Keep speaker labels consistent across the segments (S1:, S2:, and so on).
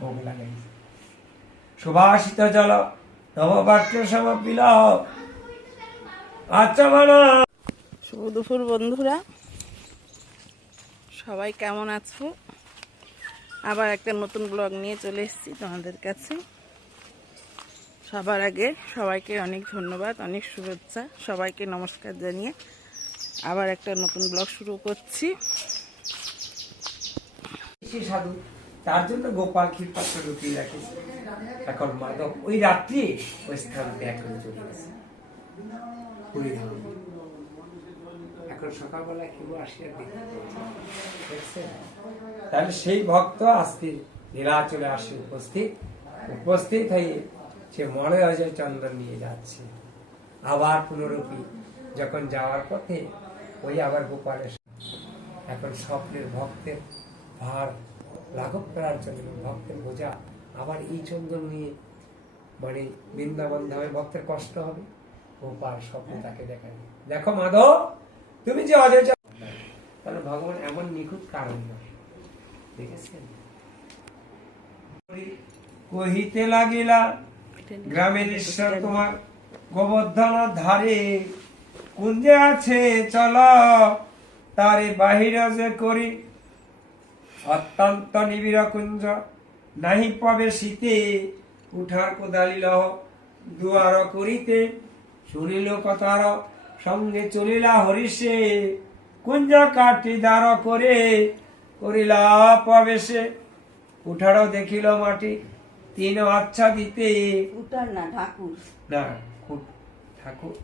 S1: ভোগ লাগাই সুভাষিত জল নববাক্য সমাপিল আচ্ছা
S2: শুভ দুপুর বন্ধুরা। সবাই কেমন আছো? আবার একটা নতুন ব্লগ নিয়ে চলে এসেছি তোমাদের কাছে। সবার আগে সবাইকে অনেক ধন্যবাদ অনেক শুভেচ্ছা। সবাইকে নমস্কার জানিয়ে আবার একটা নতুন ব্লগ শুরু করছি।
S1: সাধু। তার জন্য গোপাল ক্ষীর পাত্র ঢুকিয়ে রাখেছে এখন মাধব ওই রাত্রি ওই স্থান ত্যাগ করে চলে গেছে। এখন সকালবেলা কেউ আসিয়া দেখতে তাহলে সেই ভক্ত আজকে নীলাচলে আসে উপস্থিত। উপস্থিত হয়ে সে মনে হয় যে চন্দন নিয়ে যাচ্ছে। আবার পুনরূপী যখন যাওয়ার পথে ওই আবার গোপালের এখন স্বপ্নের ভক্তের ভার লাঘব করার জন্য ভক্তের বোঝা। আবার এই চন্দন নিয়ে মানে বৃন্দাবন ধামে ভক্তের কষ্ট হবে? গোপাল স্বপ্নে তাকে দেখায় দেখো মাধব, তুমি যে অজয় তাহলে ভগবান এমন নিখুঁত কারণ নয়। দেখেছেন? কহিতে লাগিলা, গ্রামের ঈশ্বর তোমার গোবর্ধন ধারে। কুঞ্জে আছে, চল, তারে বাহির যে করি। অত্যন্ত নিবিড় কুঞ্জ নাহি পাবে শীতে উঠার কোদালিল দুয়ার করিতে। শুনিল কথার সঙ্গে চলিলা হরিষে। কুঞ্জ কাটি দাঁড় করে করিলা প্রবেশে। উঠারও দেখিল মাটি তিন আচ্ছা দিতে।
S2: উঠার না ঠাকুর।
S1: না ঠাকুর।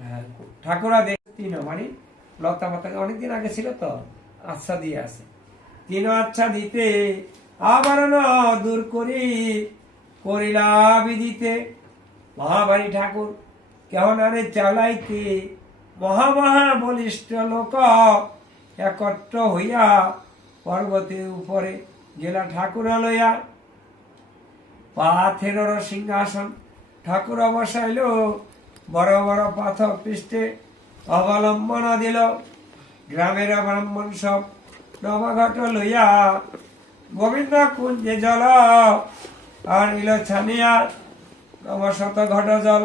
S1: হ্যাঁ, ঠাকুরা দেখতি না মানে লতা পাতা অনেকদিন আগে ছিল তো আচ্ছা দিয়ে আছে তিন আচ্ছা দিতে, আবার দূর করি, করিলা বিদিতে মহাবাড়ি ঠাকুর আরে চালাইতে? মহামহা বলিষ্ঠ লোক, একত্র হইয়া পর্বতের উপরে গেলা ঠাকুর লইয়া। পাথেরর সিংহাসন, ঠাকুর অবসাইল বড় বড় পাথর পৃষ্ঠে অবলম্বন দিল। গ্রামের ব্রাহ্মণ সব নবঘট লইয়া গোবিন্দ কুঞ্জে জল আনিল ছানিয়া নবশত ঘট জল।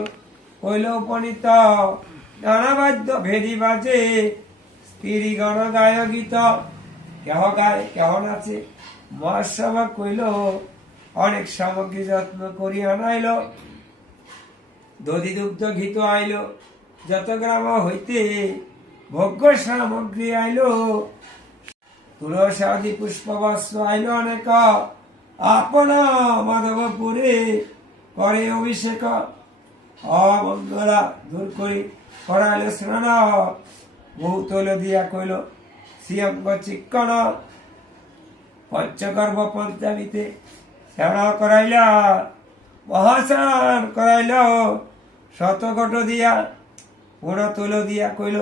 S1: হইল উপনীত নানা বাদ্য ভেরি বাজে, স্ত্রী গণ গায় গীত। কেহ গায়, কেহ নাচে। মহাসভা কইল, অনেক সামগ্রী যত্ন করি আনাইল দধি দুগ্ধ ঘিত আইল। যত গ্রাম হইতে ভোগ্য সামগ্রী আইল। আইল অনেক। আপন মাধবপুরে করে অভিষেক। অমঙ্গলা দূর করি, করাইল স্নান। বহু তৈল দিয়া কইল শ্রিয়ঙ্গ চিক্কণ, পঞ্চগর্ভ পঞ্চামিতে শ্যামা করাইলা মহাসান করাইল। শতকট দিয়া পুরো তুল দিয়া কইল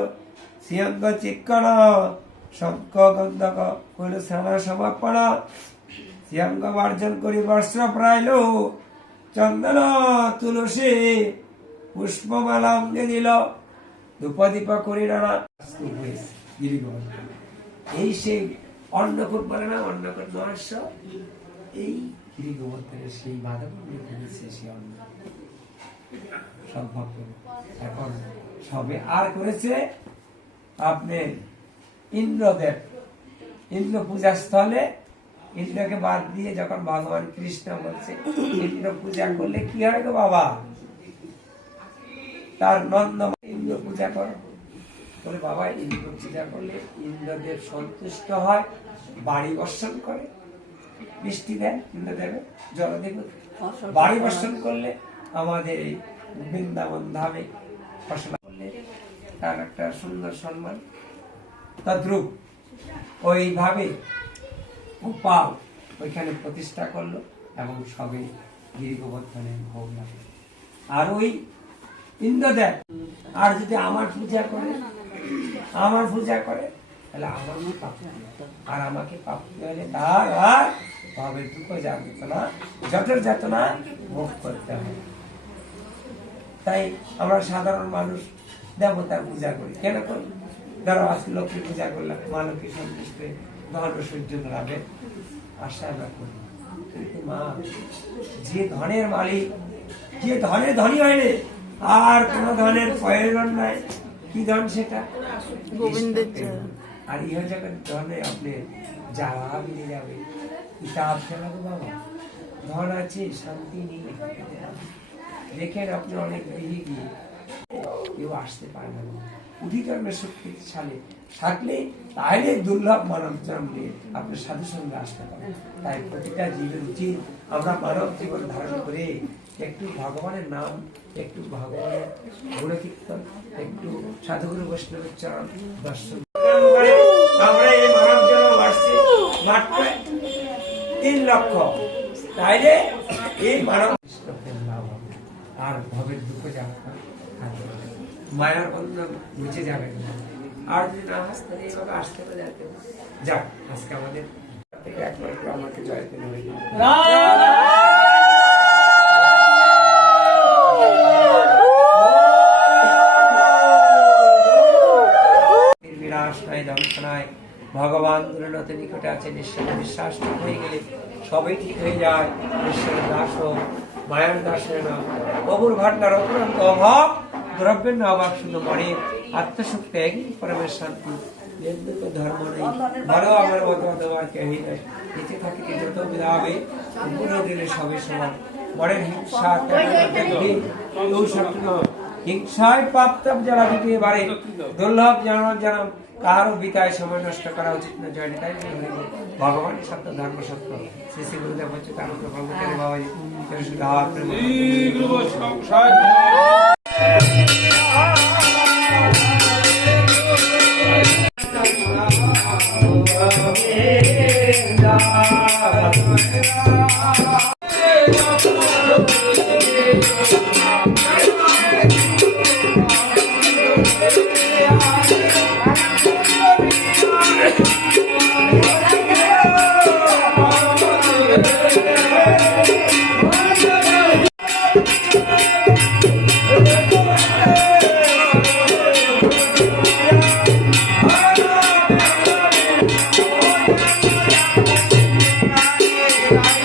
S1: সিয়ঙ্গ চিক্কণ শঙ্ক গন্ধক কইল শ্যামা সমাপন সিয়ঙ্গ মার্জন করি বর্ষ প্রাইল চন্দন তুলসী পুষ্পমালা অঙ্গে দিল ধূপদীপ করি নানা এই সেই অন্নকূট বলে না অন্নকূট মহাস্য এই গিরিগোবর্ধনের সেই মাধব করেছে সেই অন্ন। সব এখন সবে আর করেছে, আপনি ইন্দ্রদেব। ইন্দ্র পূজা স্থলে ইন্দ্রকে বাদ দিয়ে যখন ভগবান কৃষ্ণ বলছে, ইন্দ্র পূজা করলে কি হয় গো বাবা? তার নন্দ ইন্দ্র পূজা করো। বলে, বাবা, ইন্দ্র পূজা করলে ইন্দ্রদেব সন্তুষ্ট হয়, বাড়ি বর্ষণ করে। বৃষ্টি দেন ইন্দ্রদেবে, জল দেব। বাড়ি বর্ষণ করলে আমাদের এই বৃন্দাবন ধামে ফসল করলে তার একটা সুন্দর সম্মান। তদ্রুপ ওইভাবে গোপাল ওইখানে প্রতিষ্ঠা করল এবং সবে গিরিগোবর্ধনের ভোগ লাগে। আর ওই ইন্দ্রদেব, আর যদি আমার পূজা করে, আমার পূজা করে, তাহলে আমাকে পাপ আর আমাকে পাপ হলে তার আর পাপের দুঃখ যাবে না জটের যাতনা ভোগ করতে হবে তাই আমরা সাধারণ মানুষ দেবতার পূজা করি। কেন করি? ধরো আজকে লক্ষ্মী পূজা করলাম মা লক্ষ্মী সন্তুষ্ট ধর্ম সূর্য লাভের আশা আমরা করি কিন্তু মা যে ধনের মালিক যে ধনে ধনী হয়নি আর কোন ধনের প্রয়োজন নাই। কি ধন সেটা?
S2: গোবিন্দের।
S1: আর ইহ জগৎ ধনে আপনি যাওয়া মিলে যাবে কিতাব চালাবো বাবা। ধন আছে শান্তি নেই। দেখেন আপনি অনেক গৃহে গিয়ে কেউ আসতে পারে না। অধিকর্মের শক্তিশালী থাকলে তাহলে দুর্লভ মানব জন্মে আপনি সাধু সঙ্গে আসতে পারেন। তাই প্রতিটা জীবের উচিত আমরা মানব জীবন ধারণ করে একটু ভগবানের নাম, একটু ভগবানের গুণকীর্তন, একটু সাধুগুরু বৈষ্ণবের চরণ দর্শন আমরা এই মানব জন্ম তিন লক্ষ। তাইলে এই মানব লাভ আর ভবের দুঃখ না। মায়ার বন্ধ মুছে যাবে। আর যদি না এইভাবে আসতে যাতে যাক, আজকে আমাদের আমাকে ভগবান দুর্নত নিকটে আছেন ঈশ্বরের বিশ্বাস ঠিক হয়ে গেলে সবই ঠিক হয়ে যায়। ঈশ্বরের দাস মায়ার দাস অবুর ভান্ডার অপুরন্ত অভাব। অভাব শুধু মনে আত্মসুখ ত্যাগই পরমের শান্তি ধর্ম নেই বড় আমার মতো তোমার কেউই নেই যত বিধা হবে সবে সমান হিংসা। হিংসায় পাপতাপ যারা দিতে পারে দুর্লভ জানান জানান কারও বিদায় সময় নষ্ট করা উচিত না জয় তাই ভগবান সত্য ধর্ম সত্য শ্রী শ্রী গুরুদেব হচ্ছে তার Thank you.
S3: রাখো